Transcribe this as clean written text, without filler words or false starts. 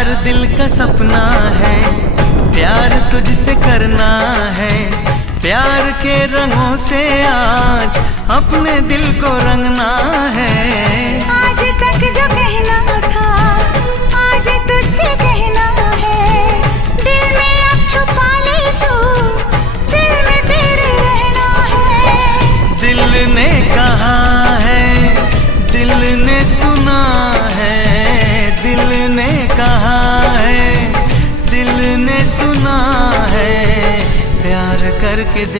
प्यार दिल का सपना है, प्यार तुझसे करना है। प्यार के रंगों से आज अपने दिल को रंगना है। आज तक जो कहना था आज तुझसे कहना है। दिल में अब छुपा ले तू, दिल में तेरे रहना है। दिल ने कहा है, दिल ने सुना है। दिल ने कहा है, दिल ने सुना है। प्यार करके